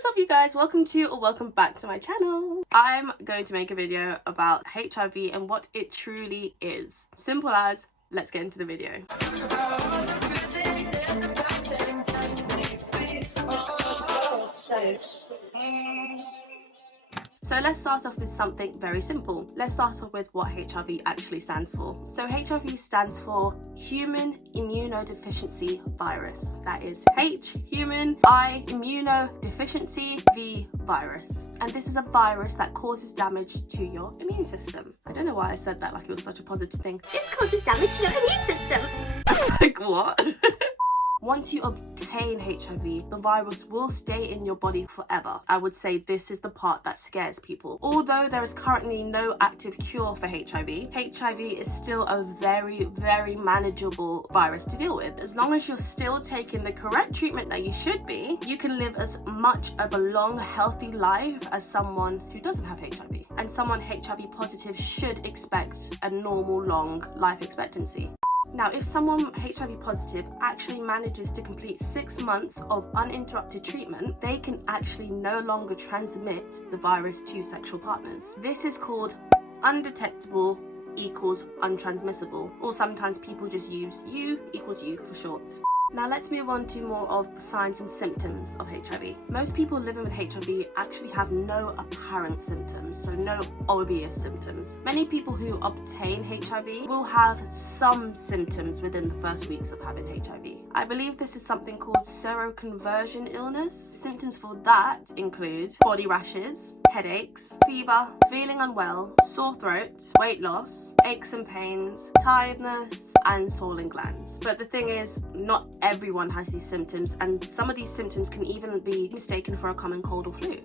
What's up you guys, welcome back to my channel. I'm going to make a video about HIV and what it truly is. Simple as, let's get into the video. So let's start off with something very simple. Let's start off with what HIV actually stands for. So HIV stands for Human Immunodeficiency Virus. That is H, human, I, immunodeficiency, V, virus. And this is a virus that causes damage to your immune system. I don't know why I said that like it was such a positive thing. This causes damage to your immune system. Like what? Once you obtain HIV, the virus will stay in your body forever. I would say this is the part that scares people. Although there is currently no active cure for HIV, HIV is still a very, very manageable virus to deal with. As long as you're still taking the correct treatment that you should be, you can live as much of a long, healthy life as someone who doesn't have HIV. And someone HIV positive should expect a normal, long life expectancy. Now, if someone HIV positive actually manages to complete 6 months of uninterrupted treatment, they can actually no longer transmit the virus to sexual partners. This is called undetectable equals untransmissible, or sometimes people just use U equals U for short. Now let's move on to more of the signs and symptoms of HIV. Most people living with HIV actually have no apparent symptoms, so no obvious symptoms. Many people who obtain HIV will have some symptoms within the first weeks of having HIV. I believe this is something called seroconversion illness. Symptoms for that include body rashes, headaches, fever, feeling unwell, sore throat, weight loss, aches and pains, tiredness, and swollen glands. But the thing is, not everyone has these symptoms, and some of these symptoms can even be mistaken for a common cold or flu.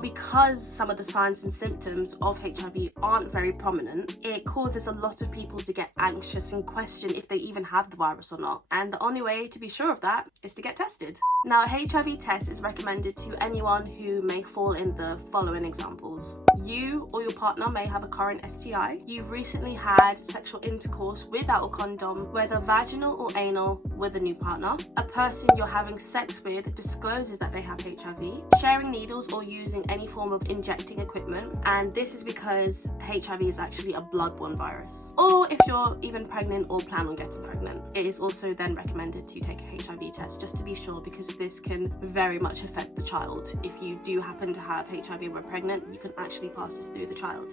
Because some of the signs and symptoms of HIV aren't very prominent, it causes a lot of people to get anxious and question if they even have the virus or not. And the only way to be sure of that is to get tested. Now, a HIV test is recommended to anyone who may fall in the following examples. You or your partner may have a current STI. You've recently had sexual intercourse without a condom, whether vaginal or anal, with a new partner. A person you're having sex with discloses that they have HIV. Sharing needles or using any form of injecting equipment, and this is because HIV is actually a bloodborne virus. Or if you're even pregnant or plan on getting pregnant, it is also then recommended to take a HIV test just to be sure, because this can very much affect the child. If you do happen to have HIV and we're pregnant, you can actually pass this through the child.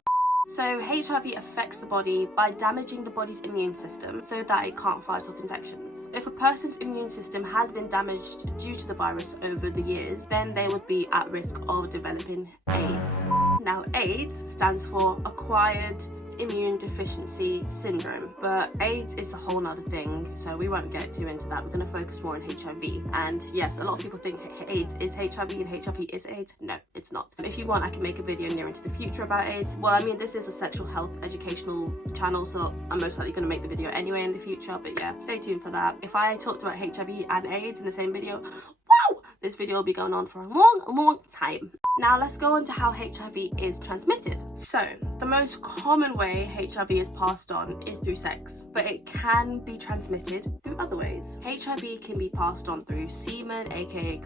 So HIV affects the body by damaging the body's immune system so that it can't fight off infections. If a person's immune system has been damaged due to the virus over the years, then they would be at risk of developing AIDS. Now, AIDS stands for Acquired Immune Deficiency Syndrome, but AIDS is a whole nother thing, so we won't get too into that. We're going to focus more on HIV. And yes, a lot of people think AIDS is HIV and HIV is AIDS. No, it's not. If you want, I can make a video near into the future about AIDS. Well, I mean, this is a sexual health educational channel, so I'm most likely going to make the video anyway in the future, but yeah, stay tuned for that. If I talked about HIV and AIDS in the same video, wow, this video will be going on for a long time. Now let's go on to how HIV is transmitted. So the most common way HIV is passed on is through sex, but it can be transmitted through other ways. HIV can be passed on through semen, aka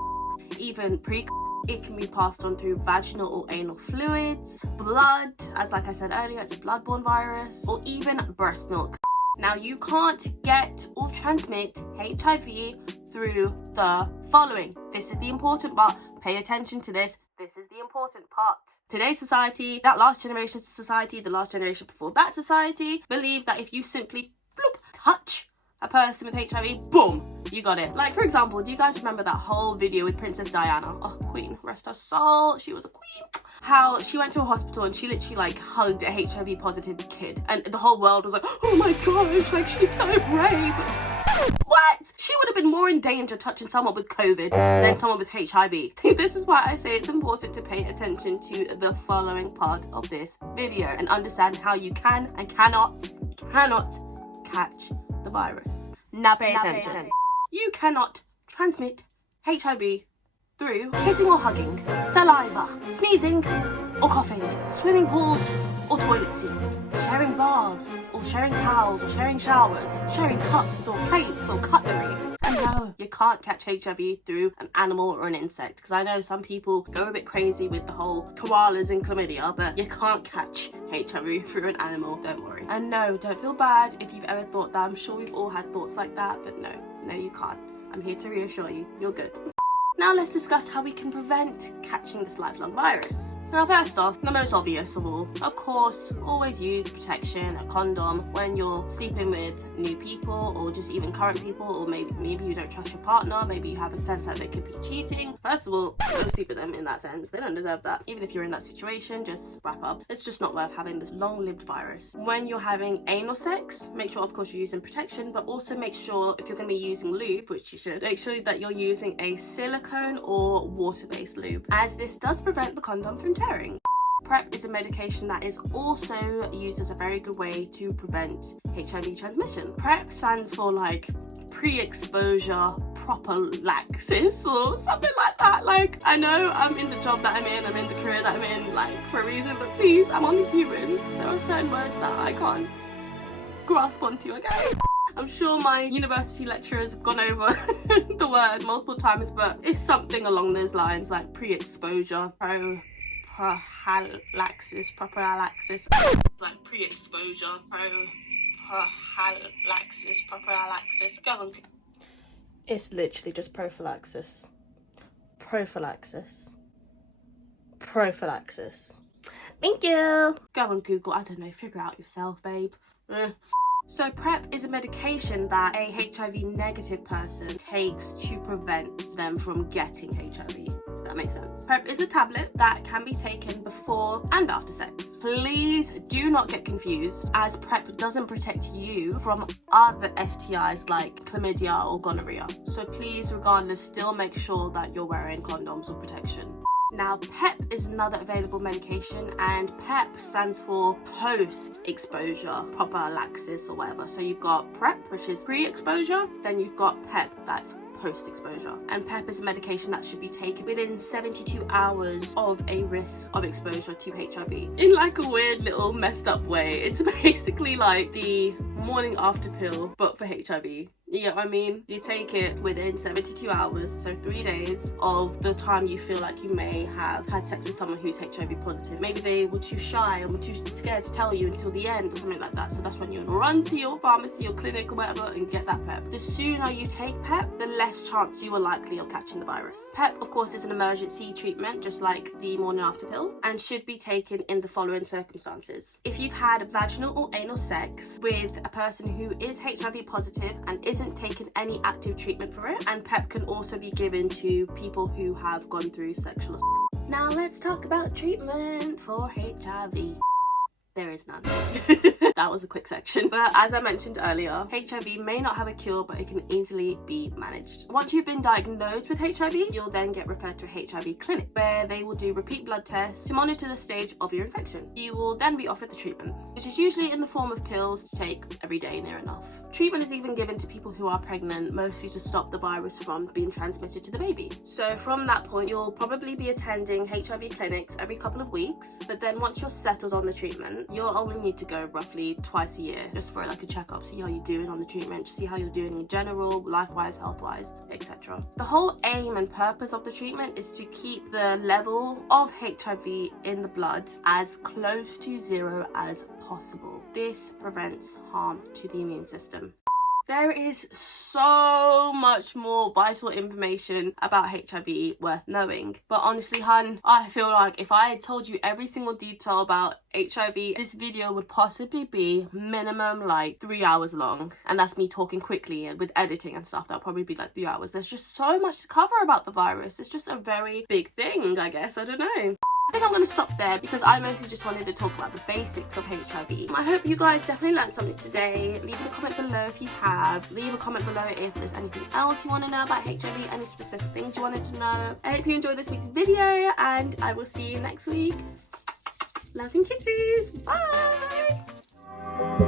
even pre. It can be passed on through vaginal or anal fluids, blood, as like I said earlier, it's a bloodborne virus, or even breast milk. Now, you can't get or transmit HIV through the following. This is the important part. Pay attention to this. This is the important part. Today's society, that last generation's society, the last generation before that society, believe that if you simply bloop, touch a person with HIV, boom, you got it. Like, for example, do you guys remember that whole video with Princess Diana? Oh, queen, rest her soul, she was a queen. How she went to a hospital and she literally like hugged a HIV positive kid, and the whole world was like, oh my gosh, like she's so brave. What? She would have been more in danger touching someone with COVID than someone with HIV. This is why I say it's important to pay attention to the following part of this video and understand how you can and cannot catch the virus. Now pay attention. You cannot transmit HIV through kissing or hugging, saliva, sneezing or coughing, swimming pools or toilet seats, sharing baths or sharing towels or sharing showers, sharing cups or plates or cutlery. And no, you can't catch HIV through an animal or an insect, because I know some people go a bit crazy with the whole koalas and chlamydia, but you can't catch HIV through an animal, don't worry. And no, don't feel bad if you've ever thought that. I'm sure we've all had thoughts like that, but no, you can't. I'm here to reassure you, you're good. Now let's discuss how we can prevent catching this lifelong virus. Now first off, the most obvious of all, of course, always use protection, a condom, when you're sleeping with new people or just even current people, or maybe you don't trust your partner, maybe you have a sense that they could be cheating. First of all, don't sleep with them in that sense, they don't deserve that. Even if you're in that situation, just wrap up. It's just not worth having this long-lived virus. When you're having anal sex, make sure of course you're using protection, but also make sure if you're going to be using lube, which you should, make sure that you're using a silicone or water-based lube, as this does prevent the condom from tearing. PrEP is a medication that is also used as a very good way to prevent HIV transmission. PrEP stands for like pre-exposure prophylaxis or something like that. Like, I know I'm in the job that I'm in the career that I'm in, like, for a reason, but please, I'm only human. There are certain words that I can't grasp onto, okay? I'm sure my university lecturers have gone over the word multiple times, but it's something along those lines, like prophylaxis, like pre-exposure, prophylaxis. Go on. It's literally just prophylaxis. Thank you. Go on Google, I don't know, figure it out yourself, babe. So PrEP is a medication that a HIV negative person takes to prevent them from getting HIV. That makes sense. PrEP is a tablet that can be taken before and after sex. Please do not get confused, as PrEP doesn't protect you from other STIs like chlamydia or gonorrhea. So please, regardless, still make sure that you're wearing condoms or protection. Now, PEP is another available medication, and PEP stands for post-exposure prophylaxis or whatever. So you've got PrEP, which is pre-exposure, then you've got PEP, that's post-exposure. And PEP is a medication that should be taken within 72 hours of a risk of exposure to HIV. In like a weird little messed up way, it's basically like the morning after pill, but for HIV. You get what I mean? You take it within 72 hours, so 3 days of the time you feel like you may have had sex with someone who's HIV positive. Maybe they were too shy and were too scared to tell you until the end or something like that. So that's when you run to your pharmacy or clinic or whatever and get that PEP. The sooner you take PEP, the less chance you are likely of catching the virus. PEP, of course, is an emergency treatment, just like the morning after pill, and should be taken in the following circumstances. If you've had vaginal or anal sex with a person who is HIV positive and isn't taken any active treatment for it, and PEP can also be given to people who have gone through sexual assault. Now let's talk about treatment for HIV. There is none. That was a quick section. But as I mentioned earlier, HIV may not have a cure, but it can easily be managed. Once you've been diagnosed with HIV, you'll then get referred to a HIV clinic, where they will do repeat blood tests to monitor the stage of your infection. You will then be offered the treatment, which is usually in the form of pills to take every day near enough. Treatment is even given to people who are pregnant, mostly to stop the virus from being transmitted to the baby. So from that point, you'll probably be attending HIV clinics every couple of weeks, but then once you're settled on the treatment, you'll only need to go roughly twice a year, just for like a checkup, see how you're doing on the treatment, to see how you're doing in general, life-wise, health-wise, etc. The whole aim and purpose of the treatment is to keep the level of HIV in the blood as close to zero as possible. This prevents harm to the immune system. There is so much more vital information about HIV worth knowing. But honestly, hun, I feel like if I had told you every single detail about HIV, this video would possibly be minimum like 3 hours long. And that's me talking quickly, and with editing and stuff, that'll probably be like 3 hours. There's just so much to cover about the virus. It's just a very big thing, I guess. I don't know. I think I'm going to stop there because I mostly just wanted to talk about the basics of HIV. I hope you guys definitely learned something today. Leave a comment below if you have. Leave a comment below if there's anything else you want to know about HIV, any specific things you wanted to know. I hope you enjoyed this week's video, and I will see you next week. Loves and kisses. Bye.